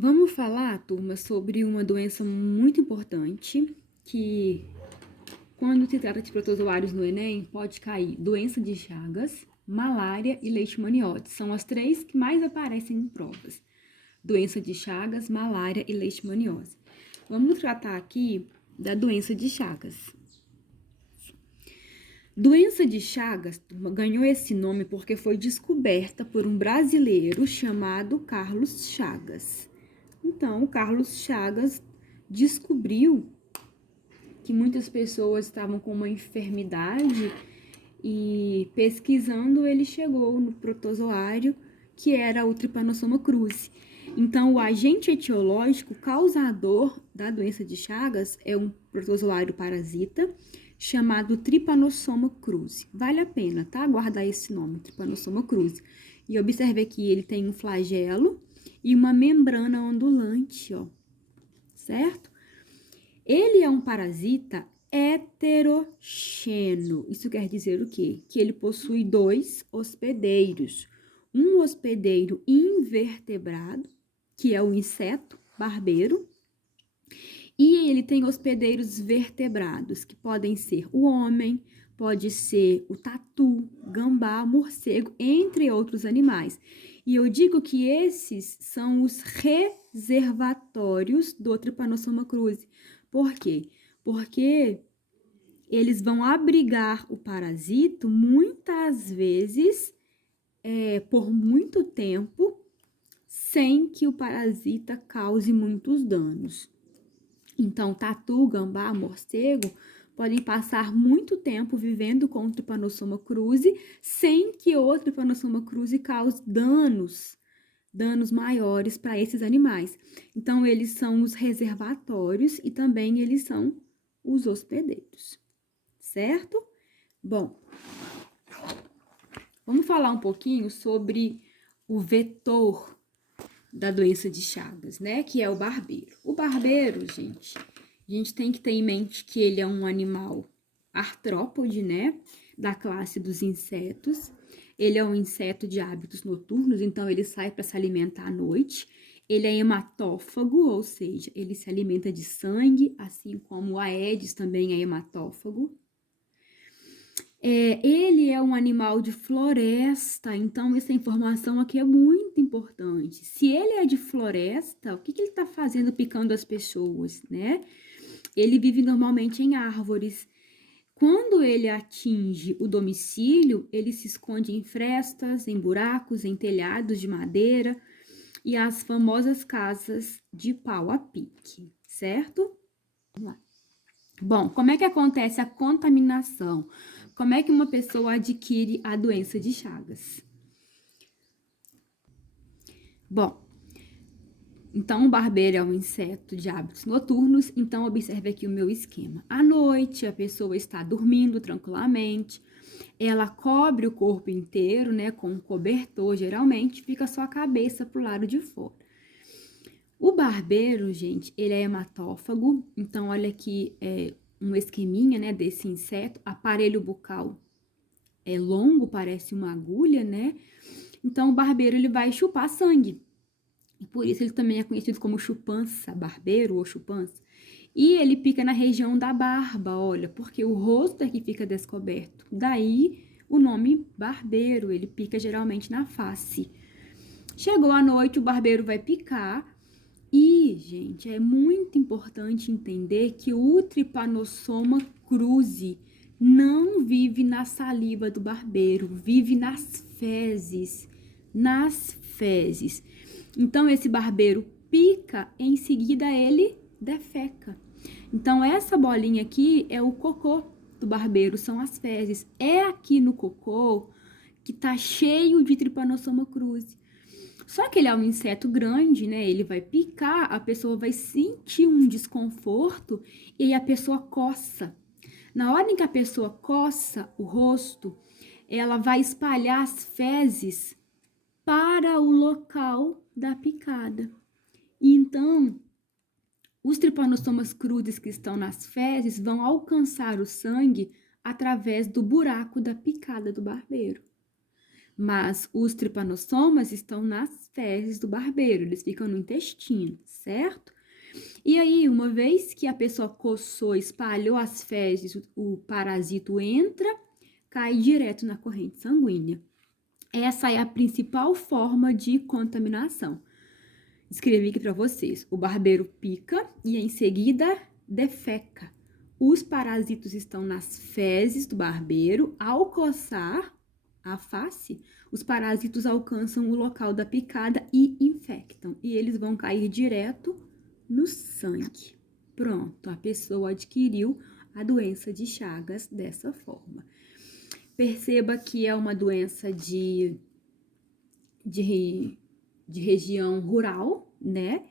Vamos falar, turma, sobre uma doença muito importante que, quando se trata de protozoários no Enem, pode cair doença de Chagas, malária e leishmaniose. São as três que mais aparecem em provas. Doença de Chagas, malária e leishmaniose. Vamos tratar aqui da doença de Chagas. Doença de Chagas, turma, ganhou esse nome porque foi descoberta por um brasileiro chamado Carlos Chagas. Então, o Carlos Chagas descobriu que muitas pessoas estavam com uma enfermidade e pesquisando ele chegou no protozoário que era o Trypanosoma cruzi. Então, o agente etiológico causador da doença de Chagas é um protozoário parasita chamado Trypanosoma cruzi. Vale a pena, tá? Guardar esse nome, Trypanosoma cruzi. E observe que ele tem um flagelo e uma membrana ondulante, ó, certo? Ele é um parasita heteroxeno. Isso quer dizer o quê? Que ele possui dois hospedeiros. Um hospedeiro invertebrado, que é o inseto barbeiro, e ele tem hospedeiros vertebrados, que podem ser o homem, pode ser o tatu, gambá, morcego, entre outros animais. E eu digo que esses são os reservatórios do Trypanosoma cruzi. Por quê? Porque eles vão abrigar o parasito muitas vezes, por muito tempo, sem que o parasita cause muitos danos. Então, tatu, gambá, morcego podem passar muito tempo vivendo com o Trypanosoma cruzi sem que o Trypanosoma cruzi cause danos maiores para esses animais. Então, eles são os reservatórios e também eles são os hospedeiros, certo? Bom, vamos falar um pouquinho sobre o vetor da doença de Chagas, né? Que é o barbeiro. O barbeiro, gente, a gente tem que ter em mente que ele é um animal artrópode, né? Da classe dos insetos. Ele é um inseto de hábitos noturnos, então ele sai para se alimentar à noite. Ele é hematófago, ou seja, ele se alimenta de sangue, assim como o Aedes também é hematófago. Ele é um animal de floresta, então essa informação aqui é muito importante. Se ele é de floresta, o que ele está fazendo picando as pessoas, né? Ele vive normalmente em árvores. Quando ele atinge o domicílio, ele se esconde em frestas, em buracos, em telhados de madeira e as famosas casas de pau a pique, certo? Vamos lá. Bom, como é que acontece a contaminação? Como é que uma pessoa adquire a doença de Chagas? Bom, então o barbeiro é um inseto de hábitos noturnos, então observe aqui o meu esquema. À noite, a pessoa está dormindo tranquilamente, ela cobre o corpo inteiro, né, com um cobertor, geralmente fica só a cabeça pro lado de fora. O barbeiro, gente, ele é hematófago, então olha aqui um esqueminha, né, desse inseto, aparelho bucal é longo, parece uma agulha, né? Então o barbeiro ele vai chupar sangue. E por isso ele também é conhecido como chupança, barbeiro ou chupança. E ele pica na região da barba, olha, porque o rosto é que fica descoberto. Daí o nome barbeiro, ele pica geralmente na face. Chegou a noite, o barbeiro vai picar. E, gente, é muito importante entender que o Trypanosoma cruzi não vive na saliva do barbeiro, vive nas fezes, nas fezes. Então, esse barbeiro pica, em seguida ele defeca. Então, essa bolinha aqui é o cocô do barbeiro, são as fezes. É aqui no cocô que tá cheio de Trypanosoma cruzi. Só que ele é um inseto grande, né? Ele vai picar, a pessoa vai sentir um desconforto e aí a pessoa coça. Na hora em que a pessoa coça o rosto, ela vai espalhar as fezes para o local da picada. Então, os Trypanosomas cruzi que estão nas fezes vão alcançar o sangue através do buraco da picada do barbeiro. Mas os tripanossomas estão nas fezes do barbeiro, eles ficam no intestino, certo? E aí, uma vez que a pessoa coçou, espalhou as fezes, o parasito entra, cai direto na corrente sanguínea. Essa é a principal forma de contaminação. Escrevi aqui para vocês. O barbeiro pica e em seguida defeca. Os parasitos estão nas fezes do barbeiro. Ao coçar a face, os parasitos alcançam o local da picada e infectam. E eles vão cair direto no sangue. Pronto, a pessoa adquiriu a doença de Chagas dessa forma. Perceba que é uma doença de região rural, né?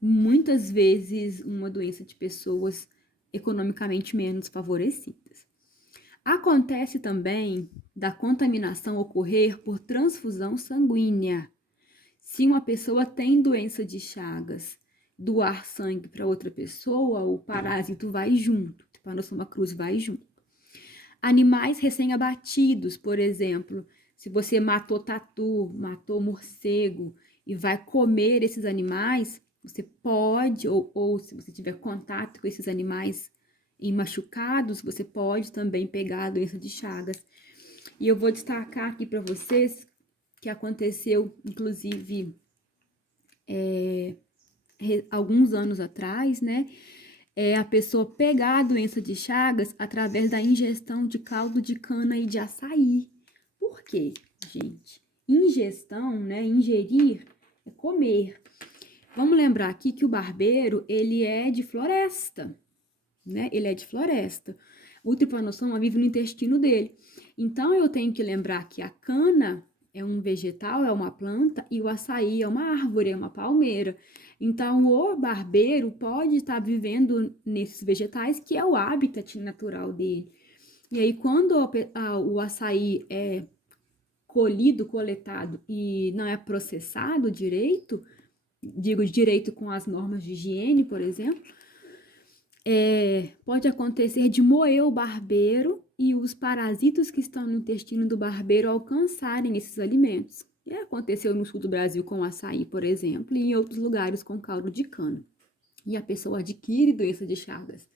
Muitas vezes uma doença de pessoas economicamente menos favorecidas. Acontece também da contaminação ocorrer por transfusão sanguínea. Se uma pessoa tem doença de Chagas, doar sangue para outra pessoa, o parásito vai junto, o Trypanosoma cruzi vai junto. Animais recém-abatidos, por exemplo, se você matou tatu, matou morcego e vai comer esses animais, você pode, ou se você tiver contato com esses animais machucados, você pode também pegar a doença de Chagas. E eu vou destacar aqui para vocês que aconteceu, inclusive, alguns anos atrás, né? A pessoa pegar a doença de Chagas através da ingestão de caldo de cana e de açaí. Por quê, gente? Ingestão, né? Ingerir é comer. Vamos lembrar aqui que o barbeiro, ele é de floresta, né? Ele é de floresta. O Trypanosoma vive no intestino dele. Então, eu tenho que lembrar que a cana é um vegetal, é uma planta, e o açaí é uma árvore, é uma palmeira. Então, o barbeiro pode estar vivendo nesses vegetais, que é o habitat natural dele. E aí, quando o açaí é colhido, coletado e não é processado direito, digo direito com as normas de higiene, por exemplo, pode acontecer de moer o barbeiro e os parasitas que estão no intestino do barbeiro alcançarem esses alimentos. Aconteceu no sul do Brasil com o açaí, por exemplo, e em outros lugares com caldo de cana. E a pessoa adquire doença de Chagas.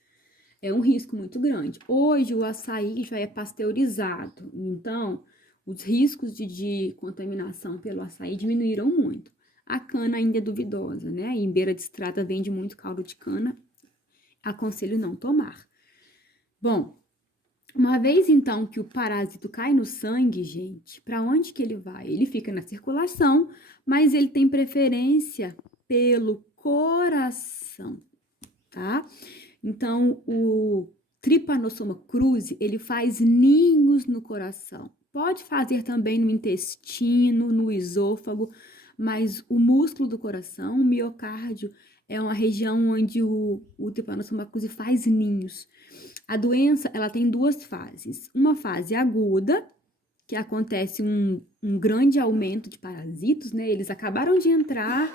É um risco muito grande. Hoje o açaí já é pasteurizado, então os riscos de contaminação pelo açaí diminuíram muito. A cana ainda é duvidosa, né? Em beira de estrada vende muito caldo de cana. Aconselho não tomar. Bom, uma vez então que o parásito cai no sangue, gente, para onde que ele vai? Ele fica na circulação, mas ele tem preferência pelo coração, tá? Então, o Trypanosoma cruzi, ele faz ninhos no coração. Pode fazer também no intestino, no esôfago, mas o músculo do coração, o miocárdio, é uma região onde o Trypanosoma cruzi faz ninhos. A doença, ela tem duas fases. Uma fase aguda, que acontece um grande aumento de parasitos, né? Eles acabaram de entrar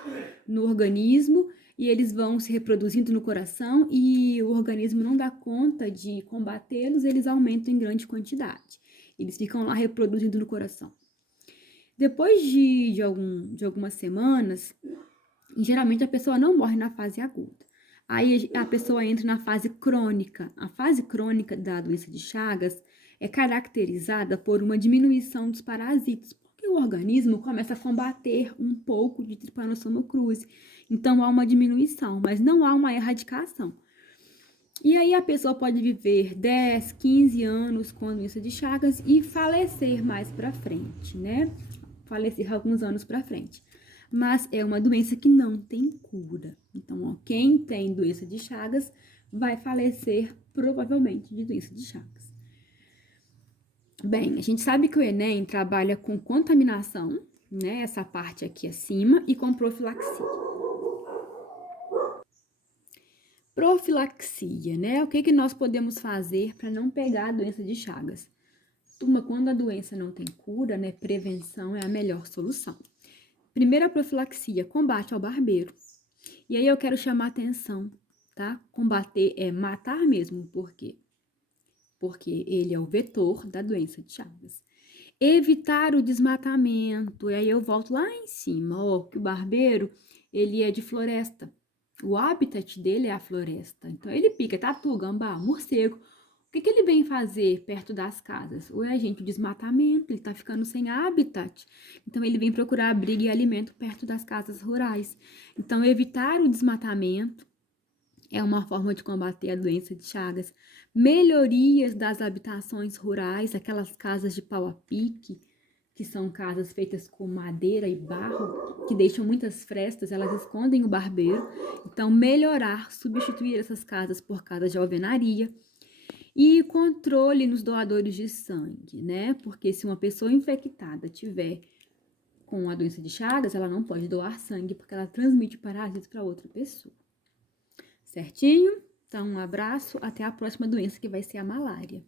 no organismo e eles vão se reproduzindo no coração e o organismo não dá conta de combatê-los, eles aumentam em grande quantidade. Eles ficam lá reproduzindo no coração. Depois de algumas semanas, geralmente a pessoa não morre na fase aguda. Aí a pessoa entra na fase crônica. A fase crônica da doença de Chagas é caracterizada por uma diminuição dos parasitos, porque o organismo começa a combater um pouco de Trypanosoma cruzi. Então há uma diminuição, mas não há uma erradicação. E aí a pessoa pode viver 10, 15 anos com a doença de Chagas e falecer mais para frente, né? Falecer alguns anos para frente. Mas é uma doença que não tem cura. Então, ó, quem tem doença de Chagas vai falecer provavelmente de doença de Chagas. Bem, a gente sabe que o Enem trabalha com contaminação, né? Essa parte aqui acima, e com profilaxia. Profilaxia, né? O que nós podemos fazer para não pegar a doença de Chagas? Turma, quando a doença não tem cura, né? Prevenção é a melhor solução. Primeira profilaxia, combate ao barbeiro. E aí eu quero chamar a atenção, tá? Combater é matar mesmo, por quê? Porque ele é o vetor da doença de Chagas. Evitar o desmatamento. E aí eu volto lá em cima, ó, que o barbeiro, ele é de floresta. O habitat dele é a floresta. Então ele pica tatu, gambá, morcego. O que que ele vem fazer perto das casas? Ué, gente, o desmatamento, ele tá ficando sem habitat. Então ele vem procurar abrigo e alimento perto das casas rurais. Então evitar o desmatamento é uma forma de combater a doença de Chagas. Melhorias das habitações rurais, aquelas casas de pau a pique, que são casas feitas com madeira e barro, que deixam muitas frestas, elas escondem o barbeiro. Então, melhorar, substituir essas casas por casas de alvenaria. E controle nos doadores de sangue, né? Porque se uma pessoa infectada tiver com a doença de Chagas, ela não pode doar sangue, porque ela transmite parasitas para outra pessoa. Certinho? Então, um abraço, até a próxima doença que vai ser a malária.